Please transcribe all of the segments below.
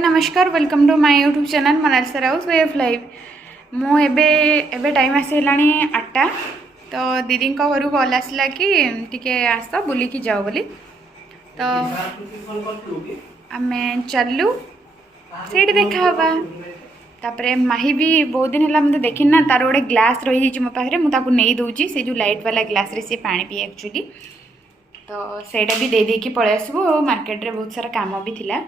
नमस्कार welcome to my YouTube channel Monalisa Raut way of life. मु एबे टाइम आसीलानी 8टा तो दीदी घर कॉल आसला कि टिके आस बुलिकी जाओ बोली तो आम चलू से देखा तापर माही भी बहुत दिन है मतलब देखी ना तार गोटे ग्लास रही मो पाखे मुझे नहीं दूची से जो लाइट वाला ग्लास रे सी पानी पी एक्चुअली तो सेटा भी दे देकी पळे आसबो। मार्केट रे बहुत सारा काम भी थिला।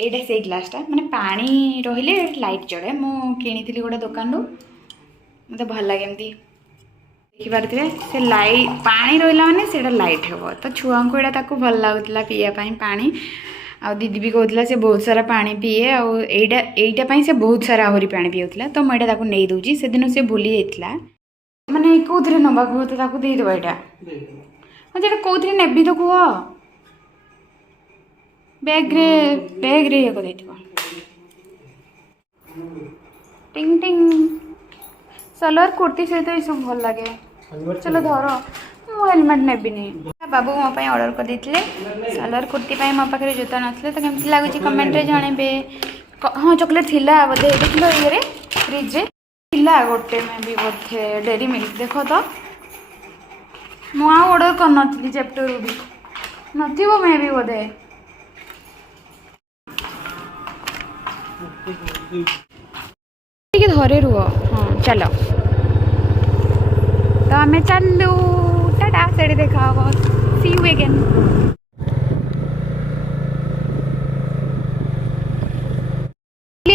एटा से ग्लासटा माने पानी रहिले लाइट जड़े मु किनी गोटे दुकान रू मत भल लगे एमती देखिपारे से लाइट पानी रहा माने से लाइट हे तो छुआ को यहाँ भल लगुला पीवाई पानी आ दीदी भी कहला से बहुत सारा पानी पीए आईटा से बहुत सारा आहरी पानी पीऊला तो मुझे नहीं दूची से दिन से भूली जाता माने कौन नवाक तो देदेव यहाँ जो कौन नेबी तो कह बैग रे ये को टिंग टिंग सलवार कुर्ती सहित ये सब भल लगे। चलो धर मु हेलमेट नेबिनी बाबू मो ऑर्डर कर देते सलवार कुर्ती मो पाखे जोता नथिले तो केमती लगुच कमेंट रे जनइबे। हाँ चॉकलेट थिला बोधे देख लो ये फ्रिज रे थिला गोटे में भी बोधे डेरी मिल्क देख तो मु ऑर्डर कर नथली चैप्टर भी नथिबो मैं भी बोधे धरे रुह। हाँ चलो तो आम चलू टाटा से देखा सी यू अगेन।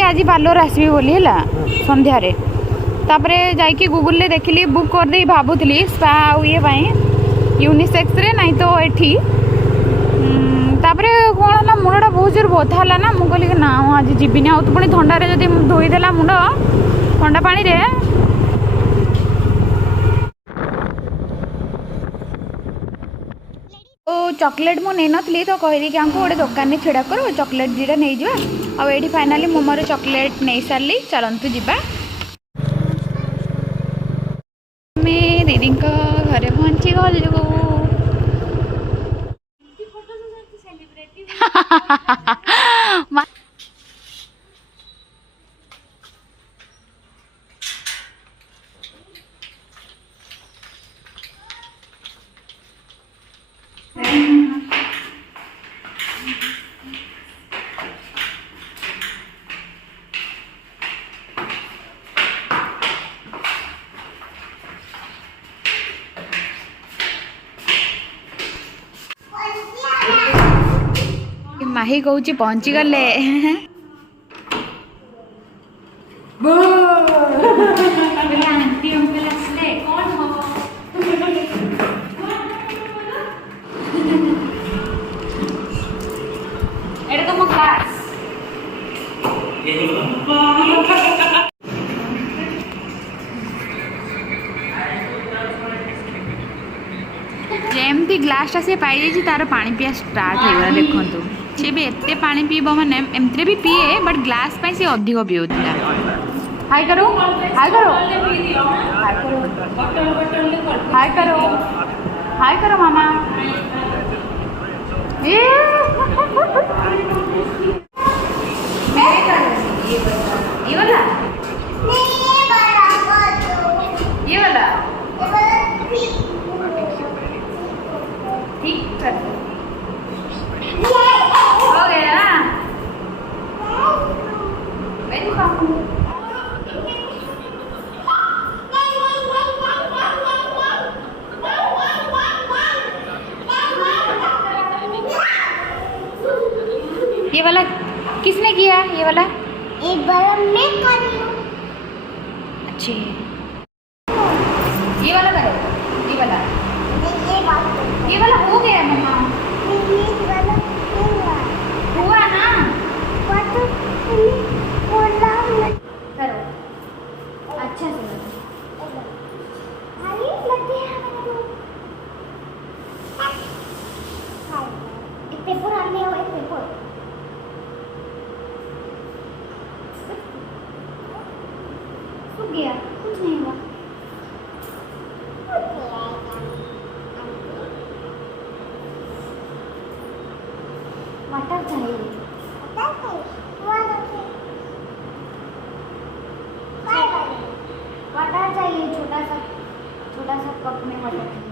आज पार्लर आसबी बोली है संध्यारे तापरे जाइए गूगल ले देखली बुक कर दे भावुली स्पा ये यूनिसेक्स रे नहीं तो एठी तापरे कौन है मुंडा बहुत जोर बथा है ना मुझे कहली ना आज जीविनी आ पुणी थंडारे जब धोईदेला मुंड ठंडा पानी रे तो चॉकलेट मु नहीं नथली तो कहली कि हमको गोटे दुकान में छिड़ा करो चॉकलेट दीटा नहीं जावा आईटी फाइनाली मु मोर चॉकलेट नहीं सारी चलतु जावा। दीदी घरे पहुँची गलु माही कहूँ पहुँची गले जमती ग्लासटा सी पाई तार पानी पिया स्टार्ट होगा देखु सी भी एत पानी पीब मैंने एमती भी पीए बट ग्लास पाई से अधिक पीऊला। हाय करो हाय करो हाय करो हाय करो हाय करो मामा ये वाला ये वाला ठीक है हो गया ये वाला किसने किया ये वाला मैं कर रही हूँ। अच्छी ये वाला करो ये वाला हो गया मम्मा हुआ ना करो अच्छा से पेपर आने एक पेपर सूख गया कुछ नहीं हुआ। मटर चाहिए। मटर चाहिए, छोटा सा कप में मटर चाहिए।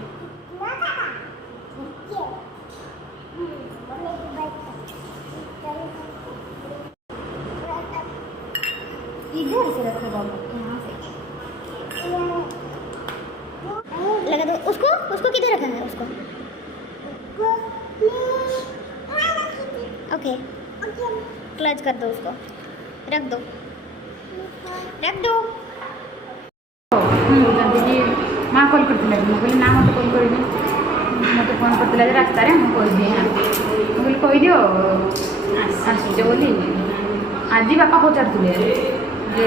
इधर से रखो बाबू, यहाँ से लगा दो उसको। उसको किधर रखना है उसको? ओके, क्लच कर दो उसको, रख दो, रख दो। माँ कॉल करते मुझे ना मत कॉल कर मत फोन करते रास्तार मुझे कहीदिव आसचे बोली आज बापा पचारूले जे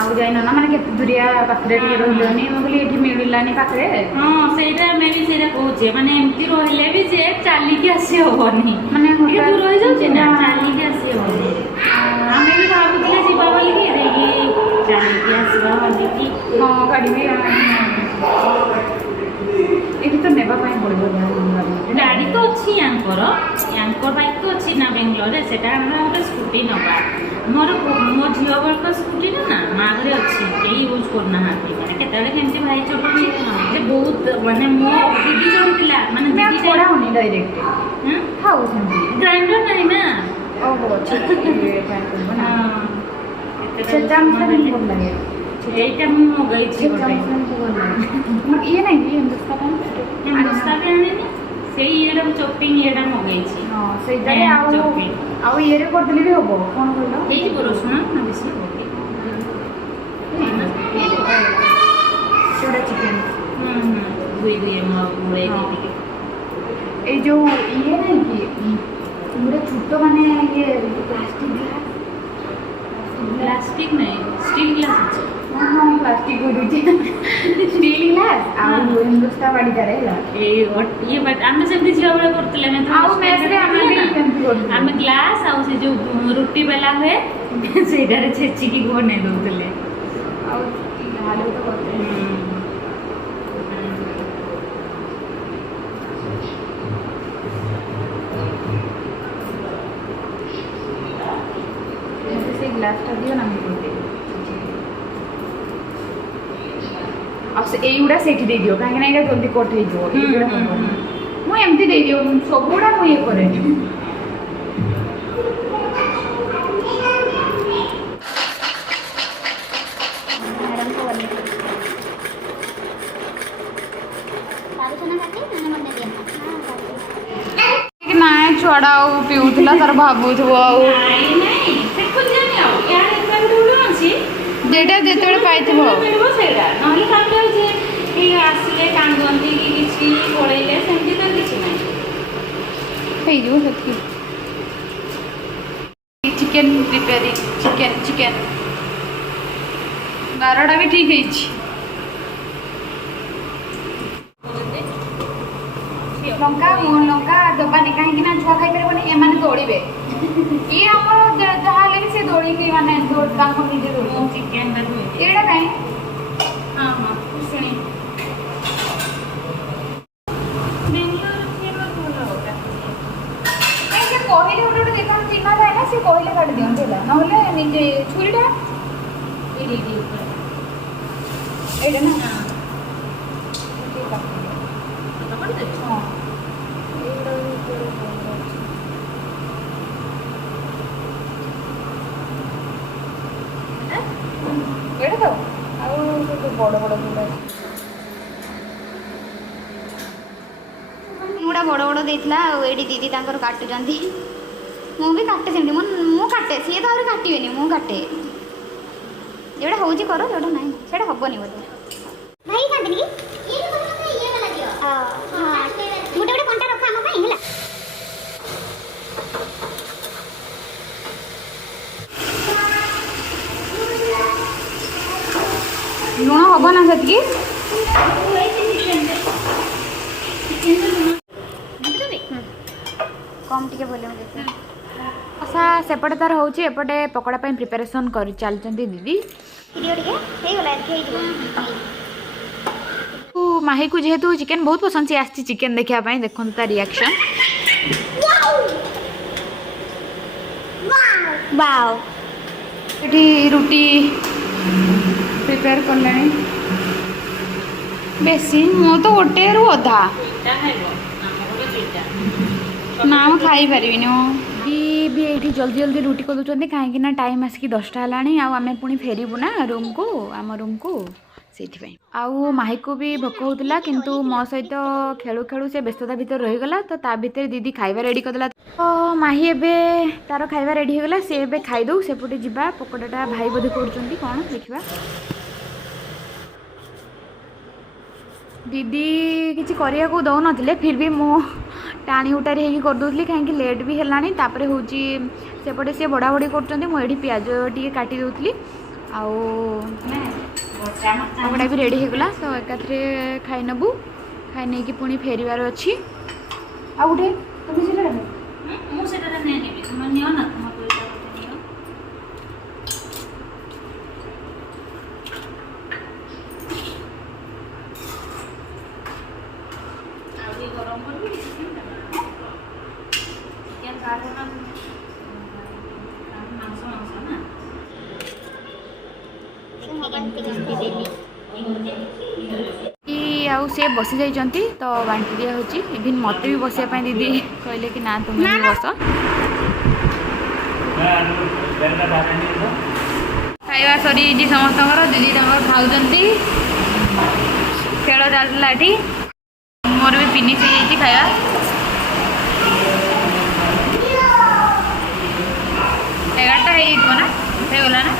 आउ जाइन ना मैंने दूरिया पाखे रही मुझे ये मिललानी पाखे। हाँ सेटा मैं भी सेटा कहूचे माने एमती रहले भी जे चालिकी आसी होबनी माने दूर रही जाउची ना चालिकी आसी होबनी। हमें भी भाबुतले जीवा बोली कि रेगी चालिकी आसीबा बोली कि हाँ गाड़ी भी ये तो नेबा पाए पड़ो गाड़ी तो अच्छी यांकर बाइक तो अच्छी ना बेंगलोर सेटा हमरा स्कूटी नबा मोर मो झियो बड़क स्कूटी ना माँ घरे अच्छी कई यूज करना हाथी माने केतले केमती भाई चढ़ुची जे बहुत माने मो दीदी चढ़ुतिला माने दीदी छोड़ा होनी डायरेक्ट हां हाउ सेमती ग्राइंडर नहीं ना ओहो अच्छा बना हां सेटा मुझे बहुत लगे एटा मु गई छी ये नहीं ये हिंदुस्तान हिंदुस्तान में आने से येडम चॉपिंग येडम हो गई छी हां सेटा आउ ये रे करदली भी होबो कोन कहलो हे जी रसुण ना बेसी होबे छोड़ा चिकन दुई दुई मुड़े दी ए जो ये नहीं कि पूरे छोटो माने ये प्लास्टिक नहीं स्टील ग्लास আছে हाँ प्लास्टिक हो रुचि स्टील ग्लास आ हिंदुस्तान वाली करे ला ये बट आमे सेमती झियो बळे करतले मैं आउ मेस रे आमे केमती करतले आमे ग्लास आउ से जो रोटी बेला हुए सेडारे छेची की बने दउतले आउ हालो तो करते से ग्लास टा दियो ना मैं करते अब से एयुडा सेठी दे दियो काहे ना एटा जल्दी कट हे जो एयुडा मु एमती दे दियो सबुडा मु ये करे मैडम को बोलने सारू सोना खाती मैंने मन दिया। कि ना छुआड़ा पीउला तार भाबुथबो नहीं नहीं से कुछ नहीं आउ यार एक डुडू अछि जेटा जेतबे पाइथबो मिलबो सेडा नहले काटे जे कि आसले कांगंदी की किछि पळेले सेमती तो किछि नहीं हे जो सकी चिकन प्रिपेयरिंग चिकन बारटा भी ठीक है लंका लंका दबानी कहीं छुआ खाई पारे एमाने दौड़े ये आम जहाँ से दौड़ी माने निजे चिकन एटा कहीं हाँ हाँ शुणी कहले गोटे गोटे देखा चिन्ह थाए ना सी कहले काट दिखते है ना निजे छुरीटा एटा ना हाँ एटा तो बड़ बड़ मुड़ा बड़ बड़ देइतला एडी दीदी तांकर काटुचंती मु भी काटे सेमती मु काटे सी तो काटबेनि मु काटे जोड़ा होउची करो जोड़ा नहीं सेटा हबनी बोले भाई काटनी ये तो मतलब ये वाला दियो हां गोटे गोटे कंटा रखा हम पई हला लुण हम ना से कम टिके वॉल्यूम देते आशा सेपटे तार होची एपटे पकोड़ा ପାଇଁ प्रिपरेशन कर चलचंती दीदी वीडियो टिके हे गला हे माही को जेहेतु चिकन बहुत पसंद से आसी चिकन देखा देखो तार रिएक्शन वाओ ଏଠି ରୁଟି ପ୍ରିପେୟାର କଲେଣି ବେଶୀ ମୁଁ ତ ଗୋଟେରୁ ଅଧା ଦୁଇଟା ଖାଇବ ଆମ ଘରେ ଦୁଇଟା ନା ମୁଁ ଖାଇପାରିବିନି ବି ଏଇଠି ଜଲ୍ଦି ଜଲ୍ଦି ରୁଟି କରିଦେଉଛନ୍ତି କାହିଁକି ନା ଟାଇମ୍ ଆସିକି 10ଟା ହେଲାଣି ଆଉ ଆମେ ପୁଣି ଫେରିବୁ ନା ରୁମ୍କୁ ଆମ ରୁମ୍କୁ ସେଇଥିପାଇଁ ଆଉ ମାହିକୁ ବି ଭୋକ ହେଉଥିଲା କିନ୍ତୁ ମୋ ସହିତ ଖେଳୁ ଖେଳୁ ସେ ବ୍ୟସ୍ତତା ଭିତରେ ରହିଗଲା ତ ତା ଭିତରେ ଦିଦି ଖାଇବା ରେଡ଼ି କରିଦେଲା ତ ମାହି ଏବେ ତାର ଖାଇବା ରେଡ଼ି ହେଇଗଲା ସେ ଏବେ ଖାଇଦେଉ ସେପଟେ ଯିବା ପକୋଡ଼ାଟା ଭାଇ ବୋଧେ କରୁଛନ୍ତି କ'ଣ ଦେଖିବା ଦିଦି କିଛି କରିବାକୁ ଦେଉନଥିଲେ ଫିର୍ ବି ମୁଁ टाणी उटारी ହେଇକି କରିଦେଉଥିଲି କାହିଁକି ଲେଟ୍ ବି ହେଲାଣି ତାପରେ ହେଉଛି ସେପଟେ ସେ ବଢ଼ାବଢ଼ି କରୁଛନ୍ତି ମୁଁ ଏଠି ପିଆଜ ଟିକେ କାଟି ଦେଉଥିଲି ଆଉ ପକୋଡ଼ା ବି ରେଡ଼ି ହେଇଗଲା ତ ଏକାଥରେ ଖାଇ ନେବୁ ଖାଇ ନେଇକି ପୁଣି ଫେରିବାର ଅଛି ଆଉ ଗୋଟେ ତୁମେ ସେଟା ମୁଁ ସେଟା ନେଇନେବି ତୁମେ ନିଅ ନା ତୁମ ପଇସା ମୋତେ ନିଅ ଆଉ ଟିକେ ଗରମ କରିବି ମାଂସ ନା ଆଉ ସେ ବସି ଯାଇଛନ୍ତି ତ ବାଣ୍ଟି ଦିଆ ହେଉଛି ଇଭିନ୍ ମୋତେ ବି ବସିବା ପାଇଁ ଦିଦି କହିଲେ କି ନା ତୁମେ ବି ବସ ଖାଇବା ସରିଯାଇଛି ସମସ୍ତଙ୍କର ଦିଦି ତାଙ୍କର ଖାଉଛନ୍ତି ଖେଳ ଚାଲିଥିଲା ଏଠି ମୋର ବି ଫିନିଶ୍ ହେଇଯାଇଛି ଖାଇବା एगारटा ହେଇଯାଇଥିବ ନା ହେଇଗଲା ନା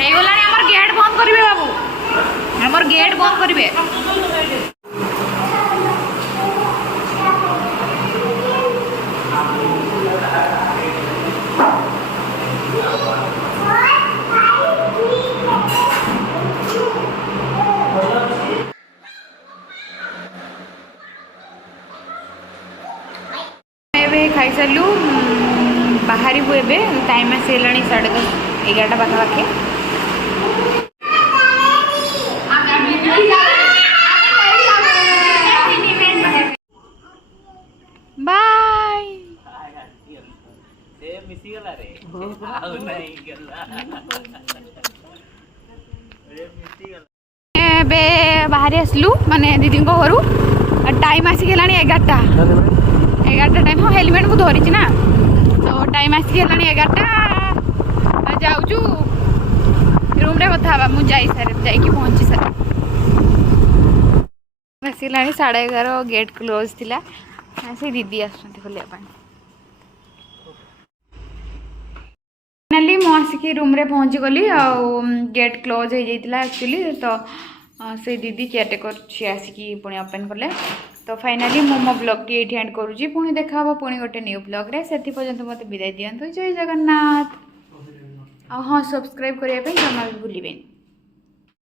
ହେଇଗଲାଣି ଆମର ଗେଟ୍ ବନ୍ଦ କରିବେ ବାବୁ ଆମର ଗେଟ୍ ବନ୍ଦ କରିବେ खाई सारू बाहर ए टाइम आसगला 10:30 11टा पाखापाखि बाय बाहर आसलु माने दीदी घर टाइम आसगला 11टा 11टा टाइम हाँ हेलमेट को धरी ना तो टाइम आसगला 11टा जाऊँ रूम रे कथा मुझे जाइए पहुँची सारे आसगला 11:30 गेट क्लोज थिला से दीदी आसुँच खोलिया फाइनाली मु आसिकी रूम रे पहुँची गली गेट क्लोज हो जाता एक्चुअली तो से दीदी केयरटेकर सी आसिकी पुणी ओपन कले तो फाइनाली मो मो ब्लॉग टी एंड करुँची पुणी देखा पुणी गोटे न्यू ब्लॉग रे से पर्यंत मत विदाय दियंतु जय जगन्नाथ हाँ सब्सक्राइब करने जमा भी भूलें।